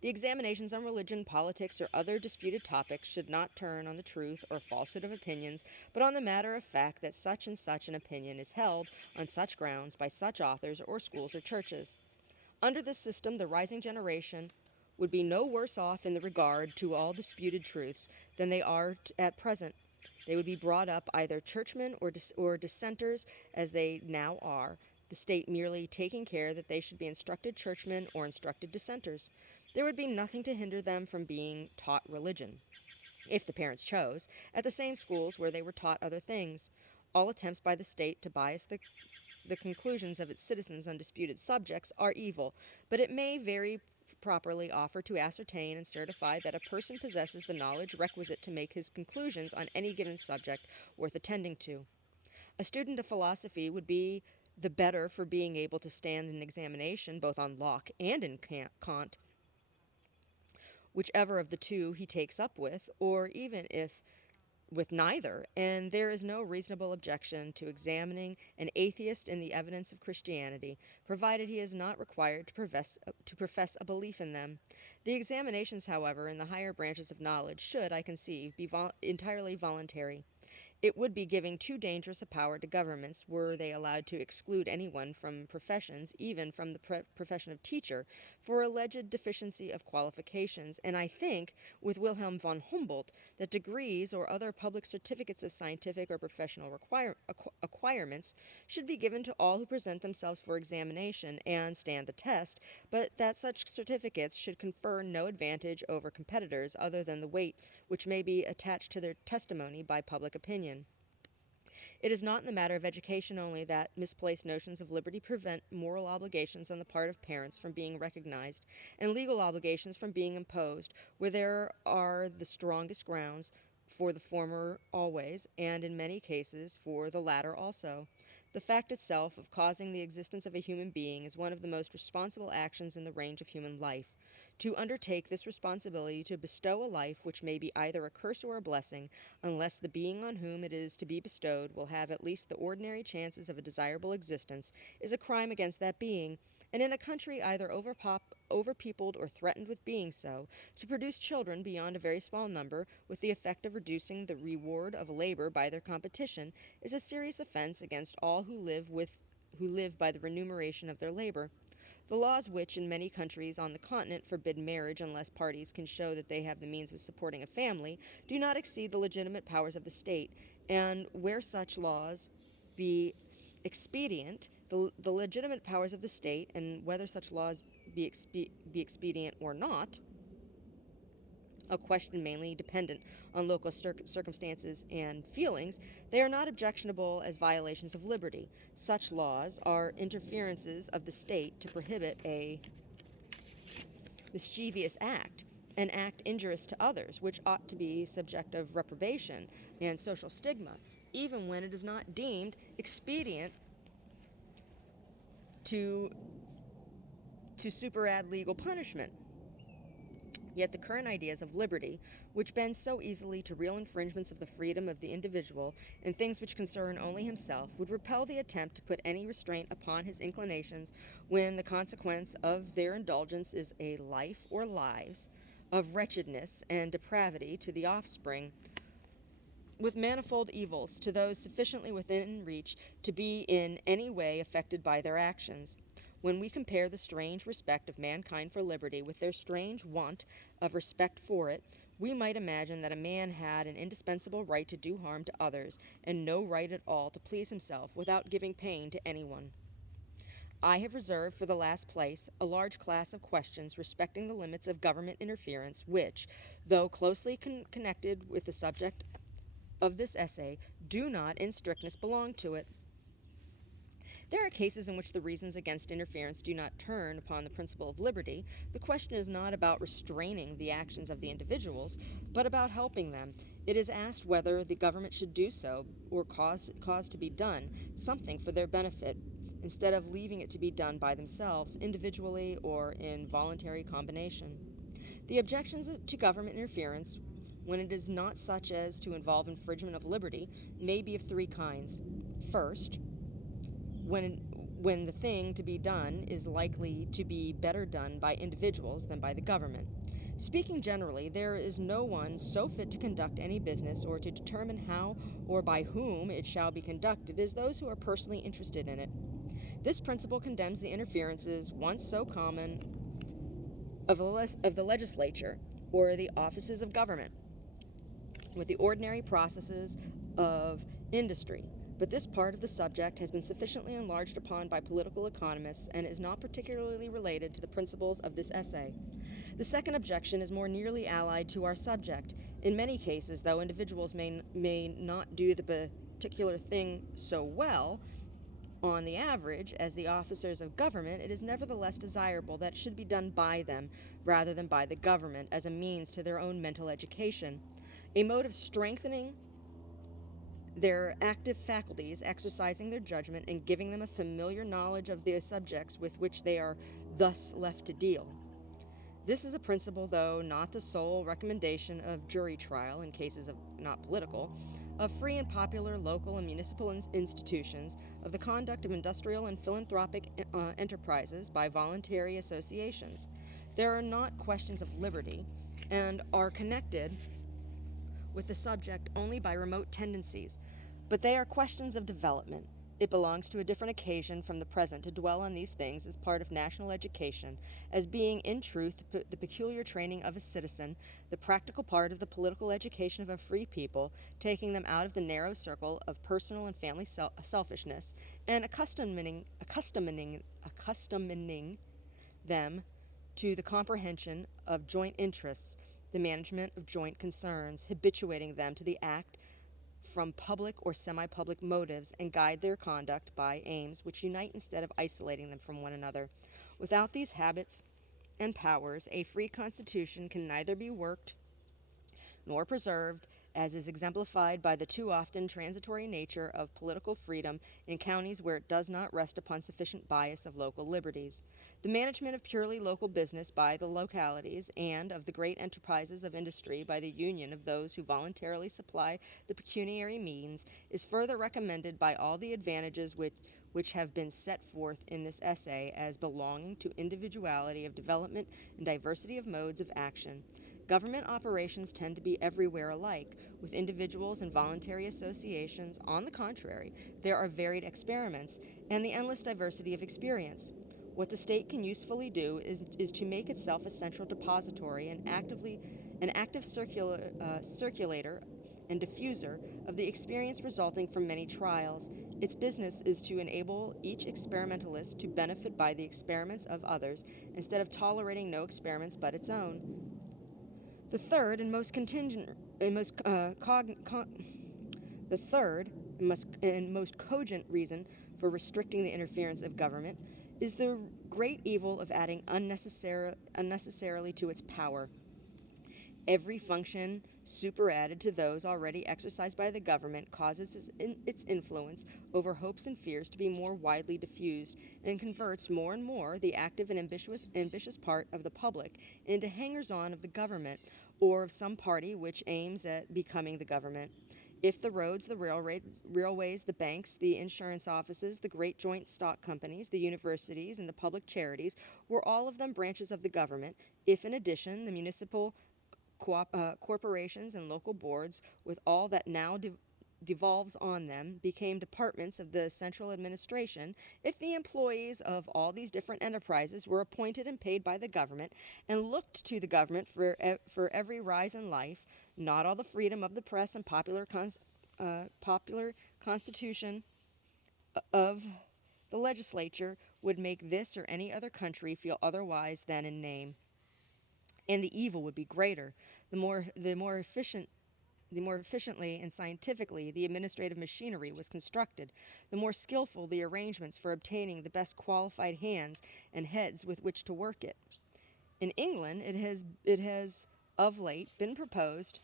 The examinations on religion, politics, or other disputed topics should not turn on the truth or falsehood of opinions, but on the matter of fact that such and such an opinion is held on such grounds by such authors or schools or churches. Under this system, the rising generation would be no worse off in the regard to all disputed truths than they are at present. They would be brought up either churchmen or dissenters as they now are, the state merely taking care that they should be instructed churchmen or instructed dissenters. There would be nothing to hinder them from being taught religion, if the parents chose, at the same schools where they were taught other things. All attempts by the state to bias the conclusions of its citizens on disputed subjects are evil, but it may very properly offer to ascertain and certify that a person possesses the knowledge requisite to make his conclusions on any given subject worth attending to. A student of philosophy would be the better for being able to stand an examination both on Locke and in Kant, whichever of the two he takes up with, or even if with neither, and there is no reasonable objection to examining an atheist in the evidence of Christianity, provided he is not required to profess a belief in them. The examinations, however, in the higher branches of knowledge should, I conceive, be entirely voluntary. It would be giving too dangerous a power to governments were they allowed to exclude anyone from professions, even from the profession of teacher, for alleged deficiency of qualifications, and I think, with Wilhelm von Humboldt, that degrees or other public certificates of scientific or professional acquirements should be given to all who present themselves for examination and stand the test, but that such certificates should confer no advantage over competitors other than the weight which may be attached to their testimony by public opinion. It is not in the matter of education only that misplaced notions of liberty prevent moral obligations on the part of parents from being recognized, and legal obligations from being imposed, where there are the strongest grounds for the former always, and in many cases for the latter also. The fact itself of causing the existence of a human being is one of the most responsible actions in the range of human life. To undertake this responsibility to bestow a life which may be either a curse or a blessing, unless the being on whom it is to be bestowed will have at least the ordinary chances of a desirable existence, is a crime against that being, and in a country either overpeopled or threatened with being so, to produce children beyond a very small number, with the effect of reducing the reward of labor by their competition, is a serious offense against all who live by the remuneration of their labor. The laws which, in many countries on the continent, forbid marriage unless parties can show that they have the means of supporting a family, do not exceed the legitimate powers of the state, and where such laws be expedient, the legitimate powers of the state, and whether such laws be expedient or not, a question mainly dependent on local circumstances and feelings, they are not objectionable as violations of liberty. Such laws are interferences of the state to prohibit a mischievous act, an act injurious to others, which ought to be subject of reprobation and social stigma, even when it is not deemed expedient to superadd legal punishment. Yet the current ideas of liberty, which bend so easily to real infringements of the freedom of the individual in things which concern only himself, would repel the attempt to put any restraint upon his inclinations when the consequence of their indulgence is a life or lives of wretchedness and depravity to the offspring, with manifold evils to those sufficiently within reach to be in any way affected by their actions. When we compare the strange respect of mankind for liberty with their strange want of respect for it, we might imagine that a man had an indispensable right to do harm to others, and no right at all to please himself without giving pain to anyone. I have reserved for the last place a large class of questions respecting the limits of government interference, which, though closely connected with the subject of this essay do not, in strictness, belong to it. There are cases in which the reasons against interference do not turn upon the principle of liberty. The question is not about restraining the actions of the individuals, but about helping them. It is asked whether the government should do so, or cause to be done, something for their benefit, instead of leaving it to be done by themselves, individually or in voluntary combination. The objections to government interference, when it is not such as to involve infringement of liberty, may be of three kinds. First, when the thing to be done is likely to be better done by individuals than by the government. Speaking generally, there is no one so fit to conduct any business or to determine how or by whom it shall be conducted as those who are personally interested in it. This principle condemns the interferences once so common of the legislature or the offices of government with the ordinary processes of industry. But this part of the subject has been sufficiently enlarged upon by political economists and is not particularly related to the principles of this essay. The second objection is more nearly allied to our subject. In many cases, though individuals may not do the particular thing so well, on the average, as the officers of government, it is nevertheless desirable that it should be done by them rather than by the government as a means to their own mental education, a mode of strengthening their active faculties, exercising their judgment, and giving them a familiar knowledge of the subjects with which they are thus left to deal. This is a principle, though not the sole recommendation of jury trial in cases of not political, of free and popular local and municipal institutions, of the conduct of industrial and philanthropic enterprises by voluntary associations. There are not questions of liberty, and are connected with the subject only by remote tendencies, but they are questions of development. It belongs to a different occasion from the present to dwell on these things as part of national education, as being in truth the peculiar training of a citizen, the practical part of the political education of a free people, taking them out of the narrow circle of personal and family selfishness, and accustoming them to the comprehension of joint interests, the management of joint concerns, habituating them to the act from public or semi-public motives, and guide their conduct by aims which unite instead of isolating them from one another. Without these habits and powers, a free constitution can neither be worked nor preserved, as is exemplified by the too often transitory nature of political freedom in counties where it does not rest upon sufficient bias of local liberties. The management of purely local business by the localities, and of the great enterprises of industry by the union of those who voluntarily supply the pecuniary means, is further recommended by all the advantages which have been set forth in this essay as belonging to individuality of development and diversity of modes of action. Government operations tend to be everywhere alike, with individuals and voluntary associations. On the contrary, there are varied experiments and the endless diversity of experience. What the state can usefully do is to make itself a central depository and an active circulator and diffuser of the experience resulting from many trials. Its business is to enable each experimentalist to benefit by the experiments of others, instead of tolerating no experiments but its own. The third and most cogent reason for restricting the interference of government is the great evil of adding unnecessarily to its power. Every function superadded to those already exercised by the government causes its influence over hopes and fears to be more widely diffused, and converts more and more the active and ambitious part of the public into hangers-on of the government, or of some party which aims at becoming the government. If the roads, the railways, the banks, the insurance offices, the great joint stock companies, the universities, and the public charities were all of them branches of the government, if in addition the municipal corporations and local boards, with all that now devolves on them, became departments of the central administration, if the employees of all these different enterprises were appointed and paid by the government, and looked to the government for every rise in life, not all the freedom of the press and popular constitution of the legislature would make this or any other country feel otherwise than in name, and the evil would be greater. The more efficient the more efficiently and scientifically the administrative machinery was constructed, the more skillful the arrangements for obtaining the best qualified hands and heads with which to work it. In England, it has of late been proposed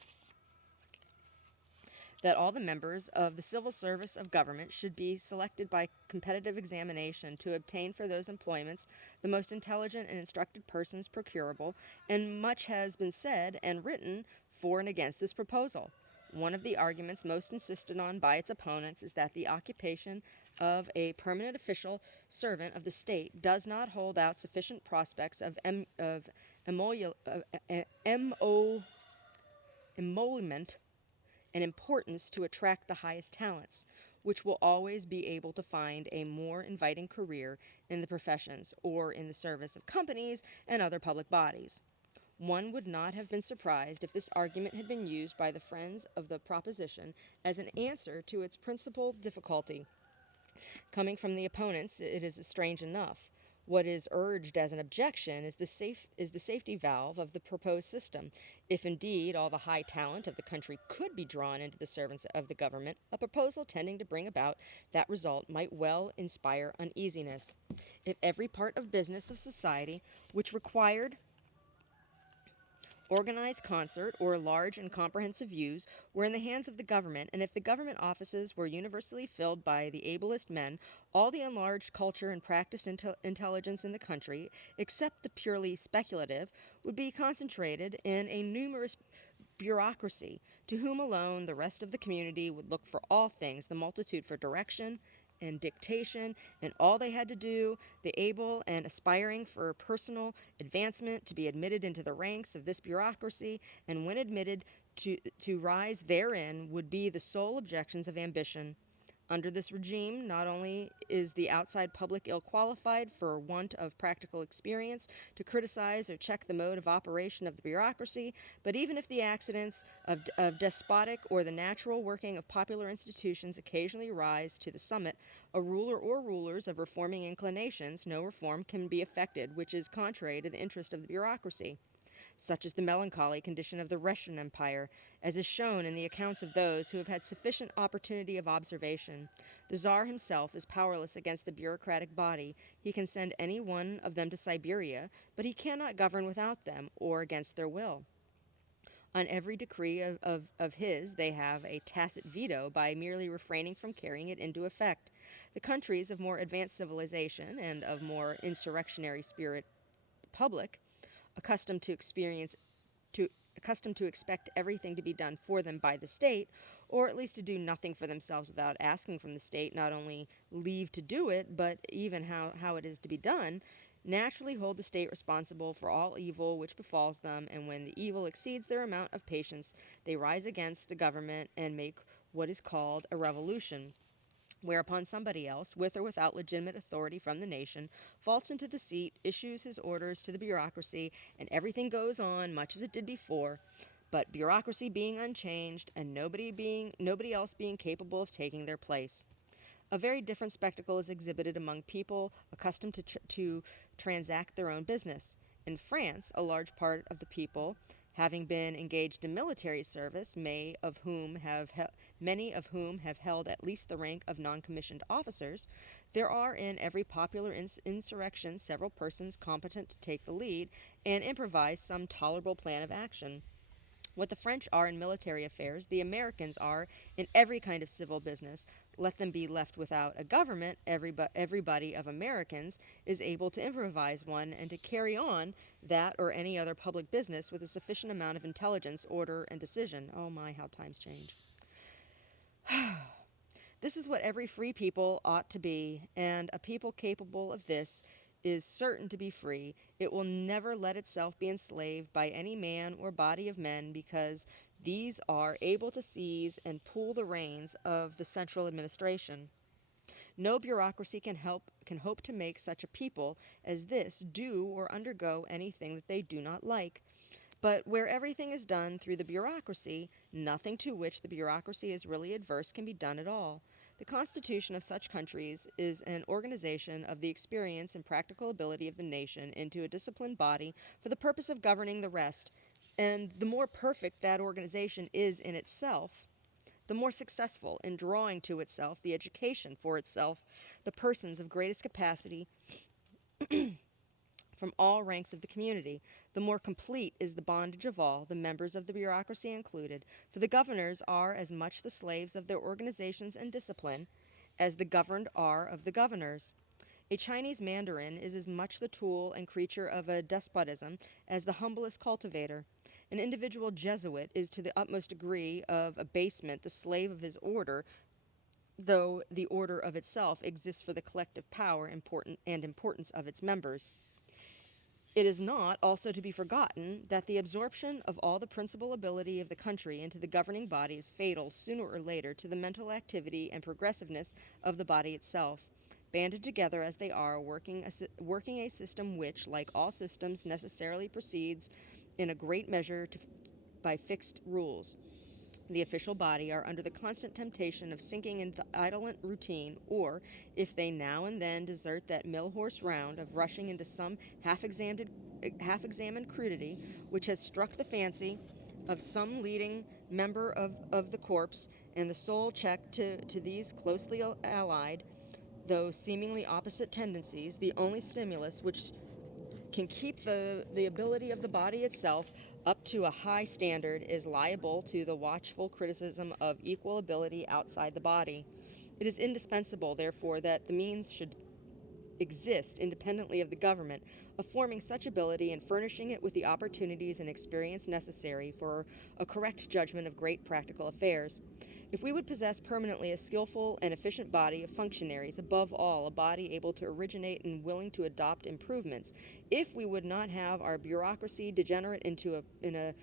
that all the members of the civil service of government should be selected by competitive examination to obtain for those employments the most intelligent and instructed persons procurable, and much has been said and written for and against this proposal. One of the arguments most insisted on by its opponents is that the occupation of a permanent official servant of the state does not hold out sufficient prospects of emolument and importance to attract the highest talents, which will always be able to find a more inviting career in the professions or in the service of companies and other public bodies. One would not have been surprised if this argument had been used by the friends of the proposition as an answer to its principal difficulty. Coming from the opponents, it is strange enough. What is urged as an objection is the safety valve of the proposed system. If indeed all the high talent of the country could be drawn into the service of the government, a proposal tending to bring about that result might well inspire uneasiness. If every part of business of society which required organized concert or large and comprehensive views were in the hands of the government, and if the government offices were universally filled by the ablest men, all the enlarged culture and practiced intelligence in the country, except the purely speculative, would be concentrated in a numerous bureaucracy, to whom alone the rest of the community would look for all things, the multitude for direction and dictation, and all they had to do, the able and aspiring for personal advancement, to be admitted into the ranks of this bureaucracy, and when admitted to rise therein, would be the sole objections of ambition. Under this regime, not only is the outside public ill qualified for want of practical experience to criticize or check the mode of operation of the bureaucracy, but even if the accidents of despotic or the natural working of popular institutions occasionally rise to the summit, a ruler or rulers of reforming inclinations, no reform can be effected which is contrary to the interest of the bureaucracy. Such is the melancholy condition of the Russian Empire, as is shown in the accounts of those who have had sufficient opportunity of observation. The Tsar himself is powerless against the bureaucratic body. He can send any one of them to Siberia, but he cannot govern without them or against their will. On every decree of his, they have a tacit veto by merely refraining from carrying it into effect. The countries of more advanced civilization and of more insurrectionary spirit public, accustomed to expect everything to be done for them by the state, or at least to do nothing for themselves without asking from the state not only leave to do it, but even how it is to be done, naturally hold the state responsible for all evil which befalls them, and when the evil exceeds their amount of patience, they rise against the government and make what is called a revolution, whereupon somebody else, with or without legitimate authority from the nation, vaults into the seat, issues his orders to the bureaucracy, and everything goes on much as it did before. But bureaucracy being unchanged, and nobody else being capable of taking their place. A very different spectacle is exhibited among people accustomed to transact their own business. In France, a large part of the people, having been engaged in military service, many of whom have held at least the rank of non-commissioned officers, there are in every popular insurrection several persons competent to take the lead and improvise some tolerable plan of action. What the French are in military affairs, the Americans are in every kind of civil business. Let them be left without a government, everybody of Americans is able to improvise one and to carry on that or any other public business with a sufficient amount of intelligence, order, and decision. Oh my, how times change. This is what every free people ought to be, and a people capable of this is certain to be free. It will never let itself be enslaved by any man or body of men, because these are able to seize and pull the reins of the central administration. No bureaucracy can hope to make such a people as this do or undergo anything that they do not like. But where everything is done through the bureaucracy, nothing to which the bureaucracy is really adverse can be done at all. The constitution of such countries is an organization of the experience and practical ability of the nation into a disciplined body for the purpose of governing the rest. And the more perfect that organization is in itself, the more successful in drawing to itself the education for itself, the persons of greatest capacity from all ranks of the community, the more complete is the bondage of all, the members of the bureaucracy included, for the governors are as much the slaves of their organizations and discipline as the governed are of the governors. A Chinese mandarin is as much the tool and creature of a despotism as the humblest cultivator. An individual Jesuit is to the utmost degree of abasement the slave of his order, though the order of itself exists for the collective power and importance of its members. It is not also to be forgotten that the absorption of all the principal ability of the country into the governing body is fatal sooner or later to the mental activity and progressiveness of the body itself. Banded together as they are, working a system which, like all systems, necessarily proceeds in a great measure by fixed rules, the official body are under the constant temptation of sinking into idolent routine, or, if they now and then desert that mill horse round, of rushing into some half-examined crudity which has struck the fancy of some leading member of the corps, and the sole check to these closely allied, though seemingly opposite tendencies, the only stimulus which can keep the ability of the body itself up to a high standard is liable to the watchful criticism of equal ability outside the body. It is indispensable, therefore, that the means should exist independently of the government, of forming such ability and furnishing it with the opportunities and experience necessary for a correct judgment of great practical affairs. If we would possess permanently a skillful and efficient body of functionaries, above all, a body able to originate and willing to adopt improvements, if we would not have our bureaucracy degenerate into a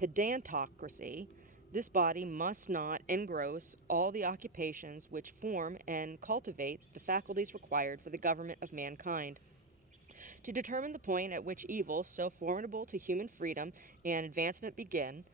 pedantocracy, this body must not engross all the occupations which form and cultivate the faculties required for the government of mankind. To determine the point at which evils so formidable to human freedom and advancement begin,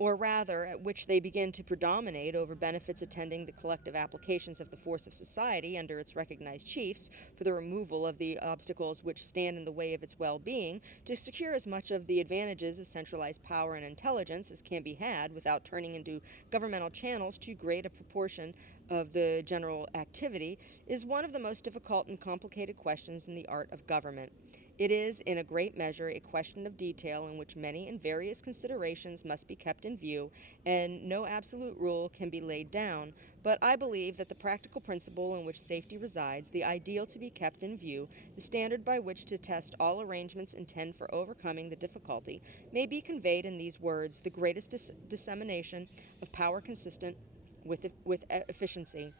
or rather at which they begin to predominate over benefits attending the collective applications of the force of society under its recognized chiefs for the removal of the obstacles which stand in the way of its well-being, to secure as much of the advantages of centralized power and intelligence as can be had without turning into governmental channels too great a proportion of the general activity, is one of the most difficult and complicated questions in the art of government. It is, in a great measure, a question of detail in which many and various considerations must be kept in view, and no absolute rule can be laid down. But I believe that the practical principle in which safety resides, the ideal to be kept in view, the standard by which to test all arrangements and tend for overcoming the difficulty, may be conveyed in these words: the greatest dissemination of power consistent with efficiency,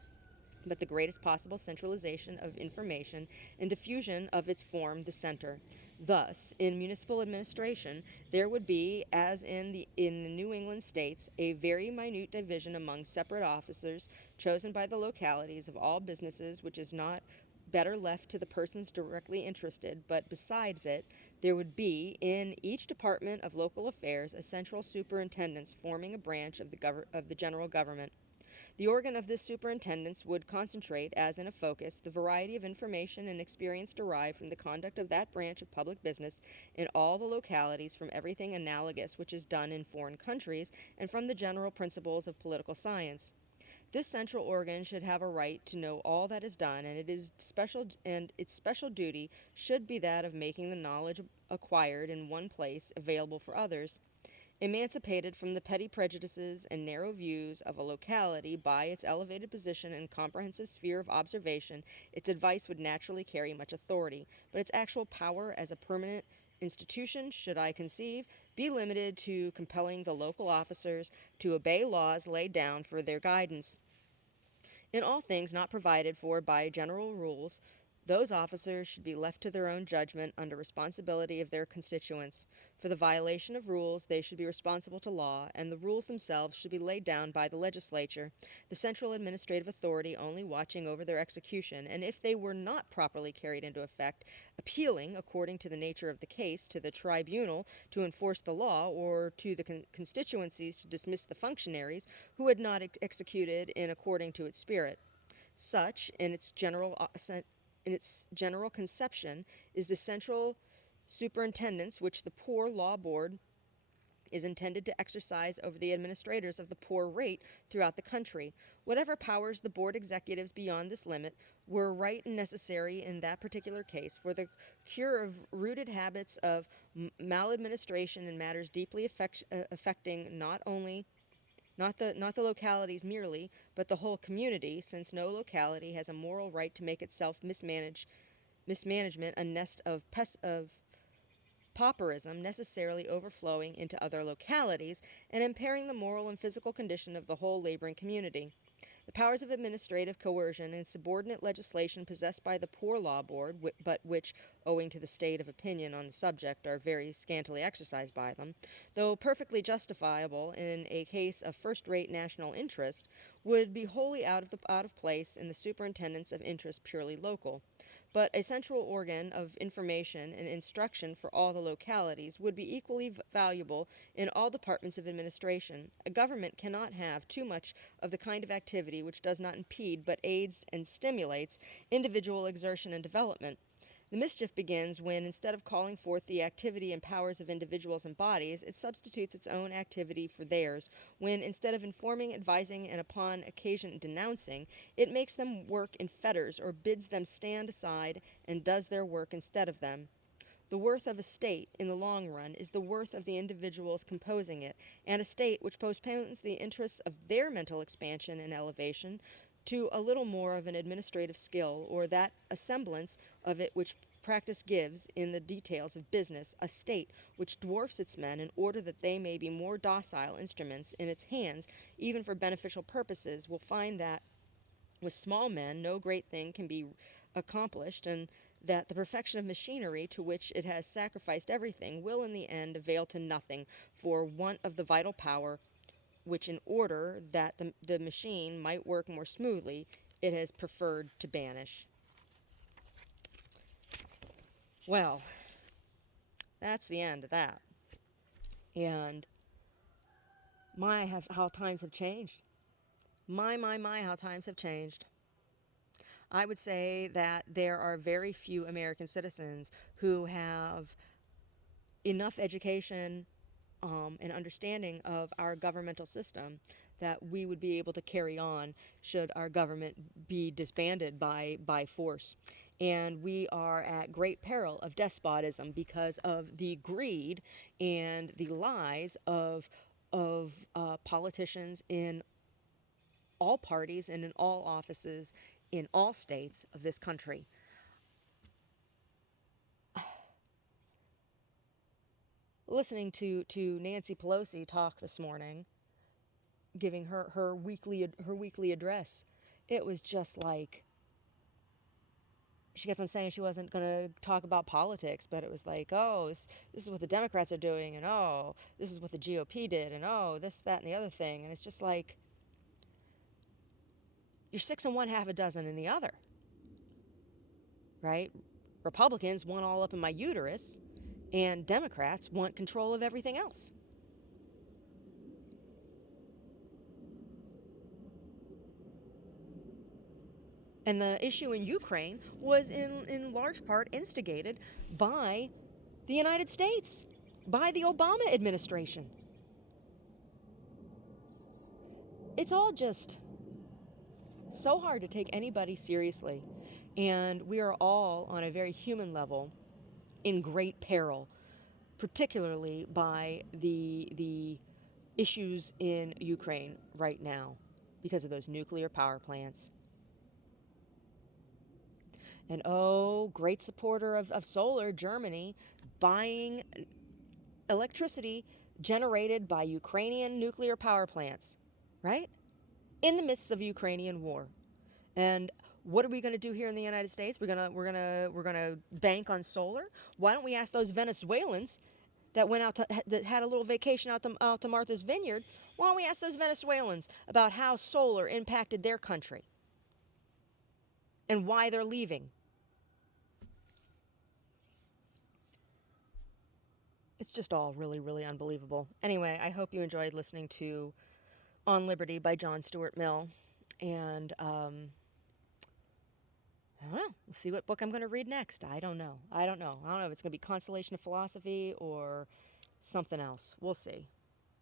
but the greatest possible centralization of information and diffusion of its form the center. Thus, in municipal administration, there would be, as in the New England states, a very minute division among separate officers chosen by the localities of all businesses, which is not better left to the persons directly interested, but besides it, there would be in each department of local affairs a central superintendence forming a branch of the general government. The organ of this superintendence would concentrate, as in a focus, the variety of information and experience derived from the conduct of that branch of public business in all the localities, from everything analogous which is done in foreign countries, and from the general principles of political science. This central organ should have a right to know all that is done, and its special duty should be that of making the knowledge acquired in one place available for others. Emancipated from the petty prejudices and narrow views of a locality by its elevated position and comprehensive sphere of observation, its advice would naturally carry much authority, but its actual power as a permanent institution should, I conceive, be limited to compelling the local officers to obey laws laid down for their guidance. In all things not provided for by general rules, those officers should be left to their own judgment under responsibility of their constituents. For the violation of rules, they should be responsible to law, and the rules themselves should be laid down by the legislature, the central administrative authority only watching over their execution, and if they were not properly carried into effect, appealing, according to the nature of the case, to the tribunal to enforce the law, or to the constituencies to dismiss the functionaries who had not executed in according to its spirit. Such, in its general conception, is the central superintendence which the Poor Law Board is intended to exercise over the administrators of the poor rate throughout the country. Whatever powers the board executives beyond this limit were right and necessary in that particular case for the cure of rooted habits of maladministration in matters deeply affecting not the localities merely, but the whole community, since no locality has a moral right to make itself mismanagement a nest of pauperism necessarily overflowing into other localities and impairing the moral and physical condition of the whole laboring community. The powers of administrative coercion and subordinate legislation possessed by the Poor Law Board, but which, owing to the state of opinion on the subject, are very scantily exercised by them, though perfectly justifiable in a case of first-rate national interest, would be wholly out of place in the superintendence of interests purely local. But a central organ of information and instruction for all the localities would be equally valuable in all departments of administration. A government cannot have too much of the kind of activity which does not impede but aids and stimulates individual exertion and development. The mischief begins when, instead of calling forth the activity and powers of individuals and bodies, it substitutes its own activity for theirs, when, instead of informing, advising, and upon occasion denouncing, it makes them work in fetters or bids them stand aside and does their work instead of them. The worth of a state, in the long run, is the worth of the individuals composing it, and a state which postpones the interests of their mental expansion and elevation to a little more of an administrative skill, or that a semblance of it which practice gives in the details of business, a state which dwarfs its men in order that they may be more docile instruments in its hands, even for beneficial purposes, will find that with small men no great thing can be accomplished, and that the perfection of machinery, to which it has sacrificed everything, will in the end avail to nothing for want of the vital power which, in order that the machine might work more smoothly, it has preferred to banish. Well, that's the end of that. And how times have changed. My, how times have changed. I would say that there are very few American citizens who have enough education and understanding of our governmental system that we would be able to carry on should our government be disbanded by force. And we are at great peril of despotism because of the greed and the lies of politicians in all parties and in all offices in all states of this country. Listening to Nancy Pelosi talk this morning, giving her weekly address, it was just like she kept on saying she wasn't going to talk about politics, but it was like, oh, this is what the Democrats are doing, and oh, this is what the GOP did, and oh, this, that, and the other thing. And it's just like, you're 6 in one, half a dozen in the other, right? Republicans want all up in my uterus, and Democrats want control of everything else. And the issue in Ukraine was in large part instigated by the United States, by the Obama administration. It's all just so hard to take anybody seriously. And we are all, on a very human level, in great peril, particularly by the issues in Ukraine right now because of those nuclear power plants. And oh, great supporter of solar, Germany, buying electricity generated by Ukrainian nuclear power plants, right? In the midst of a Ukrainian war. And what are we going to do here in the United States? We're gonna bank on solar. Why don't we ask those Venezuelans that went out that had a little vacation out to Martha's Vineyard? Why don't we ask those Venezuelans about how solar impacted their country and why they're leaving? It's just all really, really unbelievable. Anyway, I hope you enjoyed listening to On Liberty by John Stuart Mill. And I don't know. We'll see what book I'm going to read next. I don't know. I don't know if it's going to be Constellation of Philosophy or something else. We'll see.